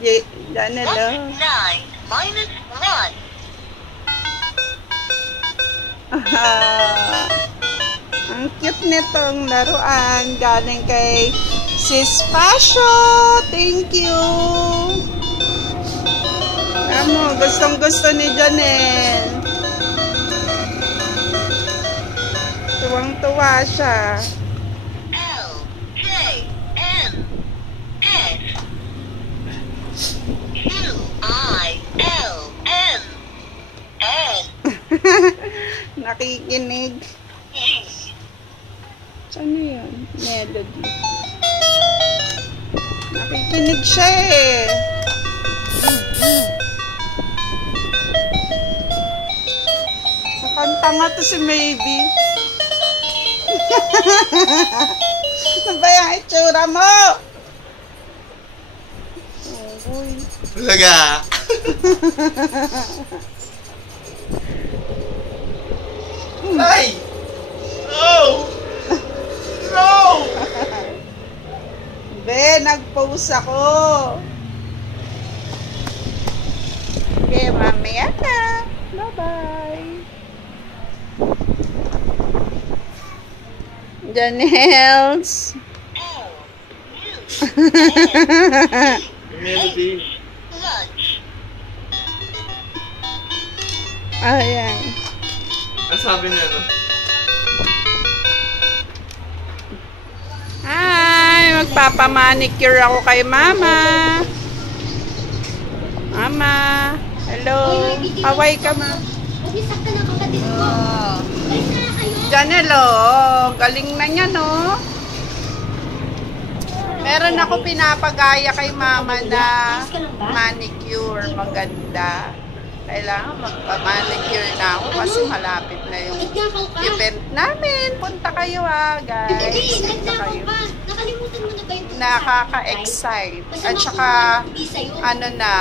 Janelo. 9 minus 1. Ang cute nitong laruan. Galing kay Sis Pasho. Thank you. Amo, gustong gusto ni Janelle. Tuwang-tuwa siya. L J M S Q I L M N. Nakikinig. Ano yun? Melody. Nakikinig siya eh. Nakanta nga to si Maybe. Ano ba yung itsura mo? Uy. Talaga. Ay! No! No! Be, nag-post ako. Okay, mamaya na. Bye-bye. Janelles. Melody. Lunch. Ayan. Ang sabi niya, no? Hi! Magpapamanicure ako kay Mama. Mama. Hello. Hawaii ka, Ma. Mag-isakta ng kapatid ko. Alis na kayo. Janelo, galing na niya, no? Meron ako pinapagaya kay Mama na manicure. Maganda. Kailangan magpa-manicure na ako kasi malapit na yung event namin. Punta kayo guys. Hindi, Punta nagnakaw kayo. pa. Nakalimutan mo na ba yung Nakaka-excite. At saka, ano na,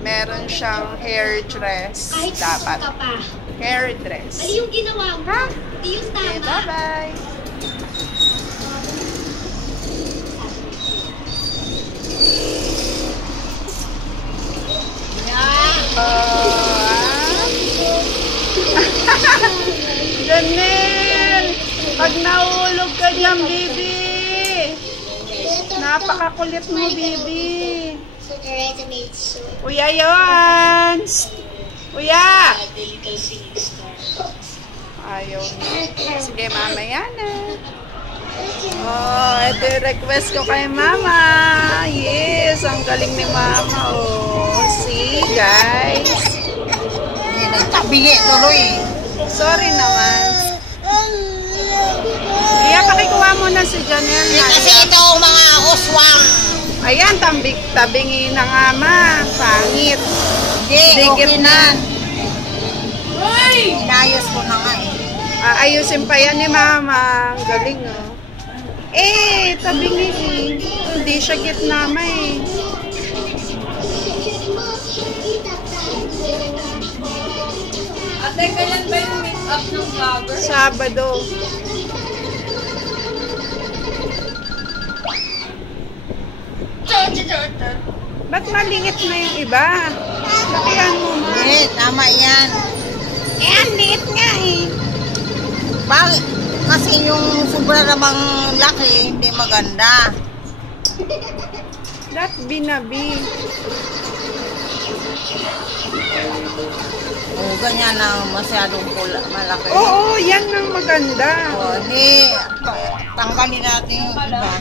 meron siyang hair dress. kahit Dapat. ka pa. Hair dress. Mali yung ginawa mo. Ha? Hindi yung Okay, tama. bye-bye. Janelle! Pag nahulog ka dyan, baby! Napakakulit mo, baby! So the resume is so Kuya Yons! Kuya! Ayaw niya. Sige, mamaya na. Oh, ito yung request ko kay Mama. Yes, ang galing ni Mama. Oh, see, guys. Bingi tuloy. Sorry naman. Iya, pakikuha mo na si Janelle. Kasi ito mga uswang. Ayan, tabingi na nga, Ma. Pangit. Hindi, okay na. Uy! Inayos ko na nga eh. Ayusin pa yan ni Mama. Ang galing, oh. Eh, tabingi eh. Hindi siya gitna, Ma eh. Ate, kailan ba yung meet-up ng vlogger? Sabado. Ba't maliit na yung iba? Lakihan mo, Ma. Hindi, tama yan. Eh, ang liit nga eh. Bakit? Kasi yung sobra namang laki, hindi maganda. That binabi. O, ganyan na masyadong pula, malaki. Oo, yan ang maganda. O, hindi, tanggalin natin yung iba.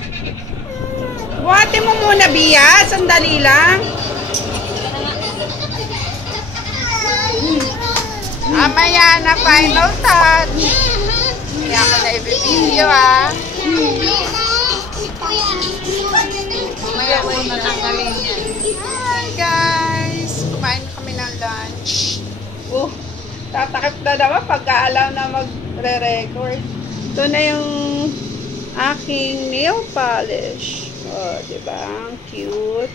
Buhati mo muna, Bia. Sandali lang. Mamaya na final touch. Hindi ako na i-video, Mamaya ko na tanggalin yan. Hi, guys. Kumain kami ng lunch. Tatakip na naman pagka-alaw na magre-record. Ito na yung aking nail polish. Oh, diba? Ang cute.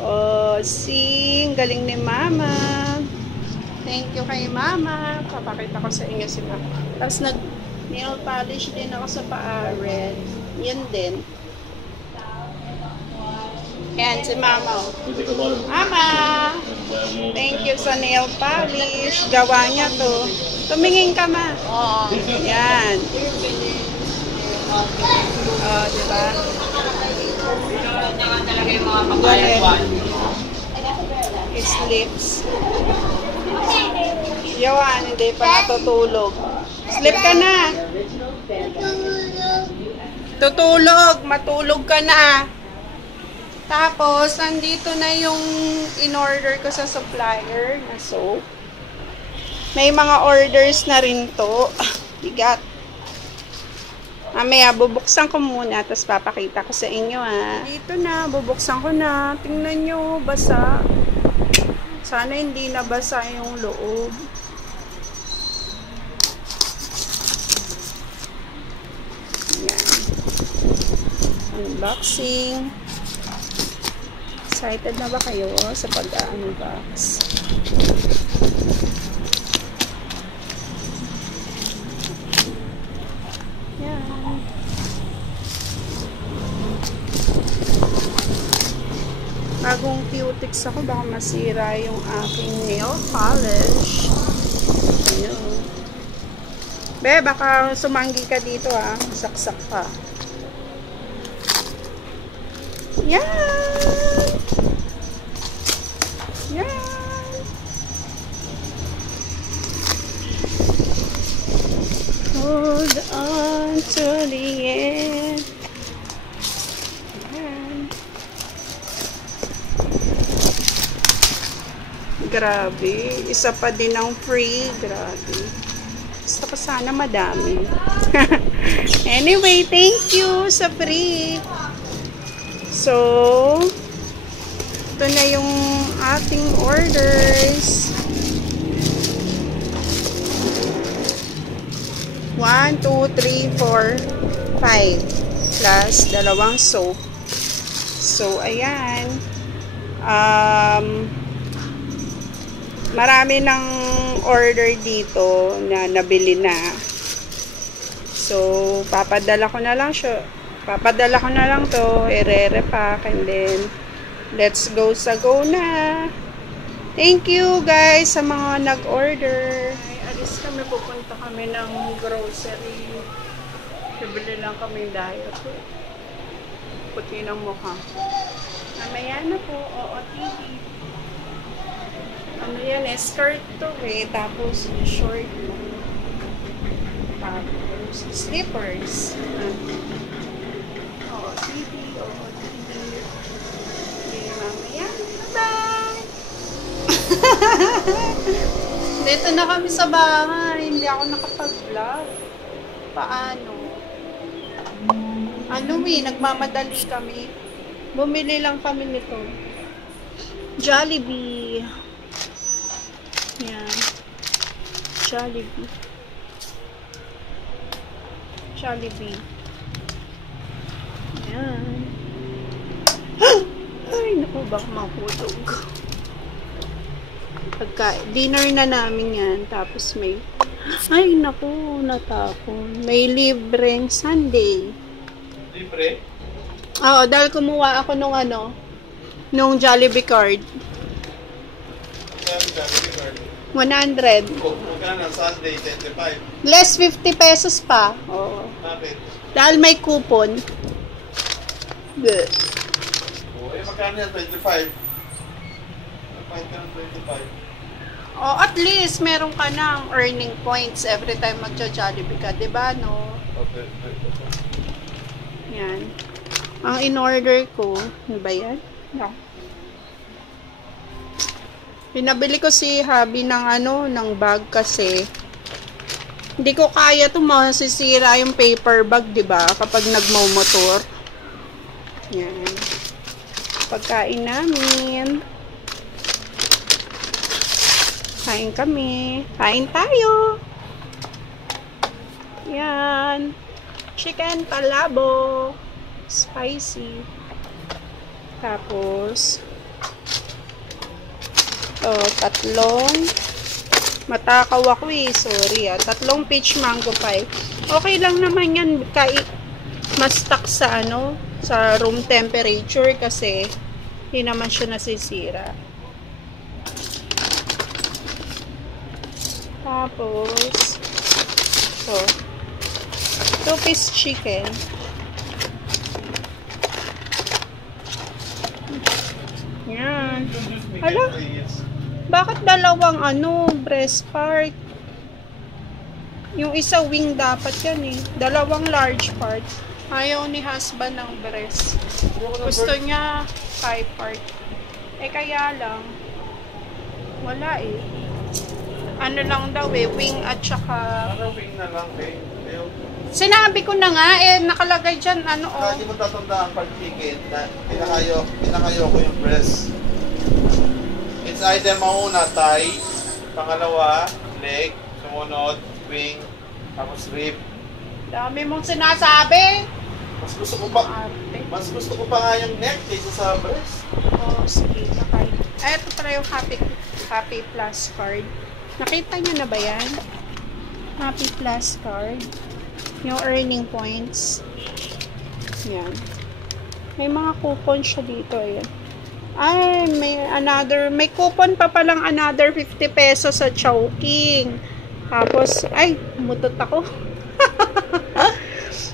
Oh, see? Ang galing ni Mama. Thank you kay Mama. Papakita ko sa inyo si Mama. Tapos nag-nail polish din ako sa paa. Red. Yan din. Yan, si Mama. Mama! Thank you sa nail polish. Gawa niya to. Tumingin ka, Ma. Oo. Yan. Oh, diba? Talaga yung mga kabayan. His lips. Yawan, hindi pa natutulog. Sleep ka na. Tutulog. Matulog ka na. Tapos, nandito na yung in-order ko sa supplier na soap. May mga orders na rin to. Bigat. Mamaya, bubuksan ko muna, tapos papakita ko sa inyo, ha. Dito na, bubuksan ko na. Tingnan nyo, basa. Sana hindi nabasa yung loob. Yan. Unboxing. Excited na ba kayo sa pag-unbox? Yan. Bagong cutics ako, baka masira yung aking nail polish. Ayun. Be, baka sumanggi ka dito, ha. Saksak pa. Yan! Yan! Hold on to the end. Yan. Grabe. Isa pa din ang free. Grabe. Gusto ko sana madami. Anyway, thank you sa free. So, ito na yung ating orders. 1, 2, 3, 4, 5 plus dalawang soap. So, ayan. Marami ng order dito na nabili na. So, papadala ko na lang siya. Papadala ko na lang to, i-re-repack, and then let's go sa go na. Thank you guys sa mga nag-order. Alis kami, pupunta kami ng grocery. Bibili lang kami diet. Puti ng mukha. Mamaya na po, OOTD. Ano yan eh, skirt to eh, tapos short mo. Tapos slippers. OOTD. Okay, mamaya. Bye-bye! Dito na kami sa bahay. Hindi ako nakapag-vlog. Paano? Ano nagmamadali kami. Bumili lang kami nito. Jollibee. Yan. Jollibee. Jollibee. Yan. Ay, naku, baka mahulog. Dinner na namin yan. Tapos may, ay, naku, natapon. May libreng Sunday. Libre? Oo, dahil kumuha ako nung nung Jollibee card. 100. Magkano? Sunday, 25. Less 50 pesos pa. Oo. Bakit? Dahil may coupon. Bleh. Magkano yan? 25. Magkano ka ng 25? Oh, at least meron ka ng earning points every time magja-Jollibee ka, 'di ba, no? Okay. Yan. Ang in-order ko, ano ba yan? No. Pinabili ko si Habi ng bag kasi hindi ko kaya masisira yung paper bag, 'di ba? Kapag nagmo-motor. Yan. Pagkain namin. Kain kami. Kain tayo. Yan. Chicken palabo. Spicy. Tapos, tatlong matakaw ako sorry tatlong peach mango pie. Okay lang naman yan mas stuck sa sa room temperature kasi Hindi naman siya nasisira. Tapos, ito. 2-piece chicken. Yan. Hala, bakit dalawang breast part? Yung isa wing dapat yan eh. Dalawang large part. Ayaw ni husband ng breast. Gusto niya 5 part. Eh kaya lang, wala eh. Ano lang daw eh, wing at saka... Wing na lang eh. Ayaw. Sinabi ko na nga eh, nakalagay dyan Hindi mo tatandaan pag chicken na pinakayo ko yung breast. It's either mauna thigh, pangalawa leg, sumunod wing, tapos rib. Dami mong sinasabi. Mas gusto ko pa nga yung neck kaysa sa breast. Sige, okay. Ito pala yung Happy Plus card. Nakita niyo na ba yan? Happy Plus card. Yung earning points. Yan. May mga coupon siya dito. Ayan. Ay, may coupon pa palang another 50 pesos sa Chowking. Tapos, ay, mutot ako.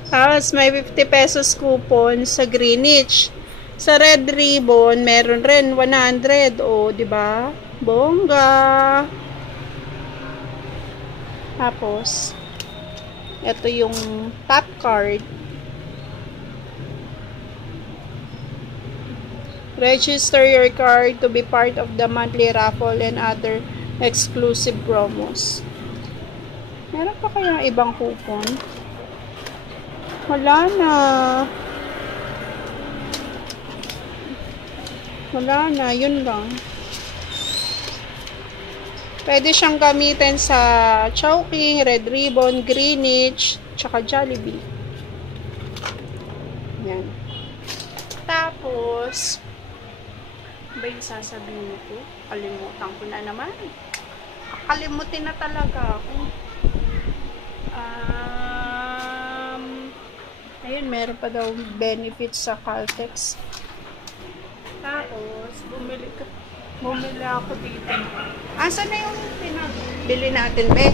Tapos, may 50 pesos coupon sa Greenwich. Sa Red Ribbon, meron rin 100. O, diba? Bongga. Tapos, ito yung top card. Register your card to be part of the monthly raffle and other exclusive promos. Meron pa kaya ibang coupon? Wala na. Wala na. Yun lang. Pwede siyang gamitin sa Chowking, Red Ribbon, Greenwich, tsaka Jollibee. Yan. Tapos, ba yung sasabihin ko? Kalimutan ko na naman. Kakalimutin na talaga ako. Ayun, meron pa daw benefits sa Caltex. Tapos, bumili ako dito. Saan na yung pinabili natin, be?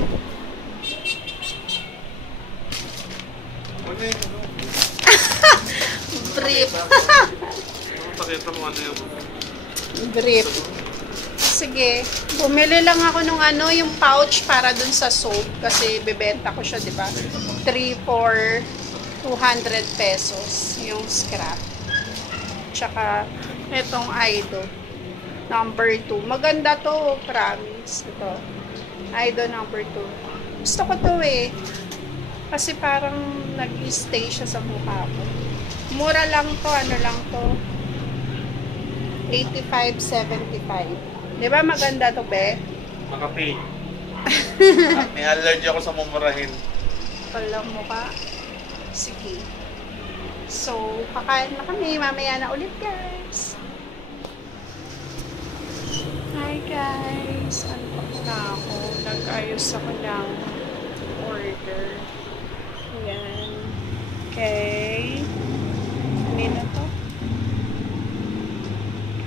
Brief. Pakita mo ano yung... Brief. Sige. Bumili lang ako nung yung pouch para dun sa soap. Kasi bebenta ko siya, di ba? 3 for 200 pesos. Yung scrap. Tsaka, itong Aido. Number 2. Maganda to, promise. Ito. Aido number 2. Gusto ko to eh. Kasi parang nag-stay siya sa mukha ko. Mura lang to. Ano lang to? 85.75. Di ba maganda to, be? Makapi. May allergy ako sa mumurahin. Palang mukha. Sige. So, kakain na kami. Mamaya na ulit, guys. Hi, guys. Ano na ako? Nag-ayos ako ng order. Ayan. Okay. Kanina to?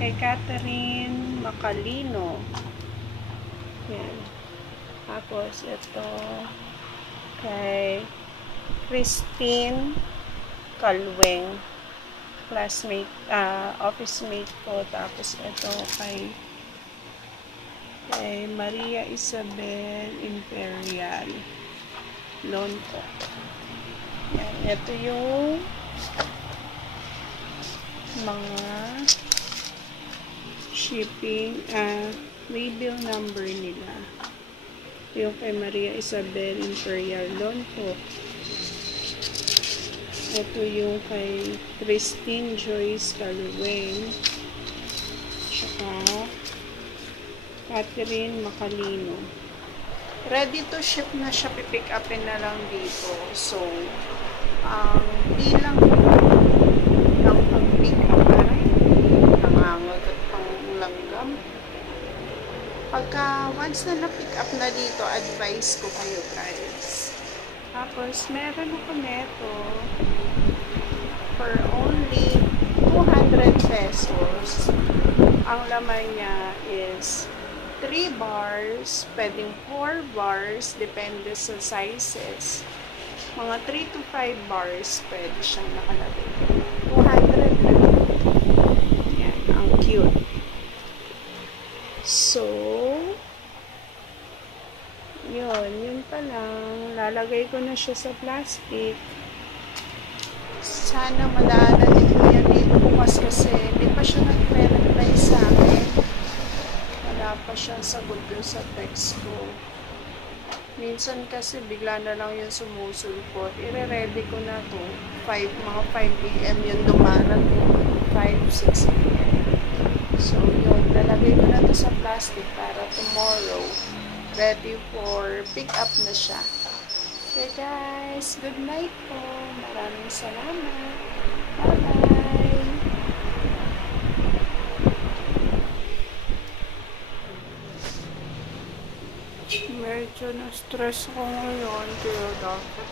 Kay Catherine Macalino. Ayan. Tapos, ito kay Christine Calweng. Classmate, office mate ko. Tapos, ito kay Maria Isabel Imperial Lonco. Yan. Ito yung mga shipping label number nila. Yung kay Maria Isabel Imperial Lonco. Ito yung kay Christine Joyce Calweng. Tsaka Catherine Macalino. Ready to ship na siya, pipick upin na lang dito. So, bilang ng pag-pick up, nangangagat pang langgam. Pagka once na na-pick up na dito, advice ko kayo, guys. Tapos, meron ako neto for only 200 pesos. Ang laman niya is 3 bars, pwedeng 4 bars, depende sa sizes. Mga 3 to 5 bars, pwede siyang nakalagay. 200 lang. Yan, ang cute. So, yun pa lang. Lalagay ko na siya sa plastic. Sana madaanan din ko yan dito bukas kasi hindi pa siya nag-reply sa akin. Wala pa siyang sagot dun sa text ko. Minsan kasi bigla na lang yung sumusulpot. I-ready ko na to. Mga 5 AM yung dumarating. 5, 6 AM. So, yun. Lalagay ko na to sa plastic para tomorrow ready for pick up na siya. Okay guys, good night po. Maraming salamat. Bye-bye. Medyo na-stress ko ngayon kaya dapat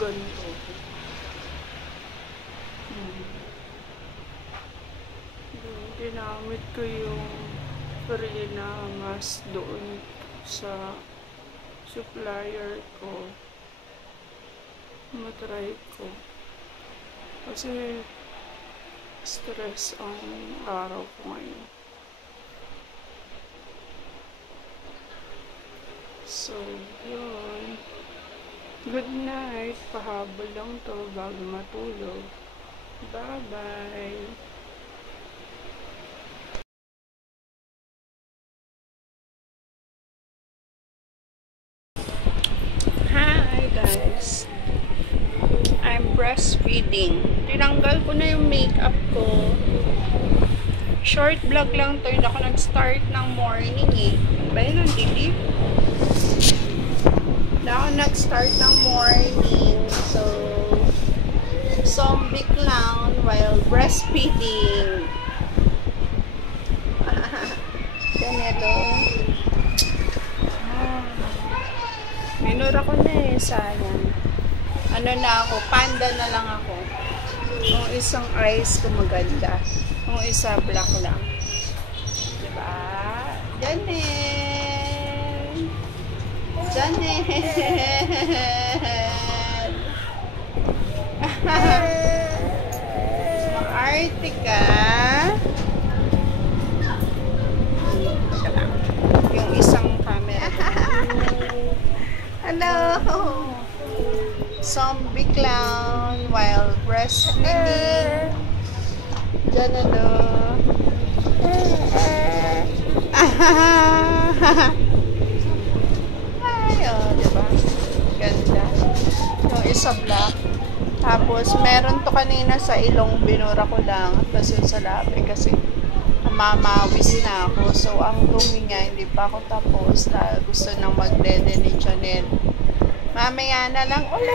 ganito. Ginamit ko yung free na mask doon sa supplier ko. Matry ko. Kasi stress ang araw ko ngayon. So, yun. Good night. Pahabol lang to bago matulog. Bye-bye. Hi guys, I'm breastfeeding. Tinanggal ko na yung makeup ko. Short vlog lang to. Hindi ako nag-start ng morning eh. Ba yun ang dilim? Hindi ako nag-start ng morning. So, zombie clown while breastfeeding. Ganito. Minura ko na eh, sayang. Ano na ako, panda na lang ako. Yung isang eyes ko maganda. Yung isa black lang. Diba? Janel! Janel! Maarte ka. Teka lang. Yung isang camera. Hello! Zombie clown while breastfeeding. Diyan ano. Ay, oh, diba? Ganda. Yung isa black. Tapos, meron to kanina sa ilong, binura ko lang. Tapos yun sa labi kasi mamawis na ako. So, ang dumi niya, hindi pa ako tapos. Gusto nang magdede ni Janel. Mamaya na lang ulit.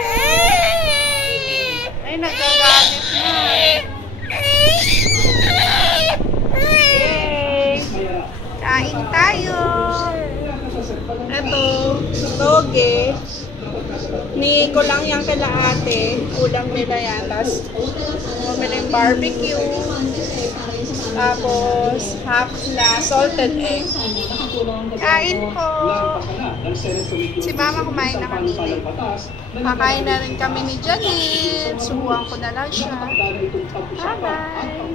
Ay, nagagalit na. Yay! Kain tayo. Ito, toge. Ni ko lang yan kila ate. Ulam nila yan. Tapos, bumili yung barbecue. Tapos, half na salted egg. Kain po. Si mama kumain na kanina. Kakain na rin kami ni Janine. Subuhan ko na lang siya. Bye-bye.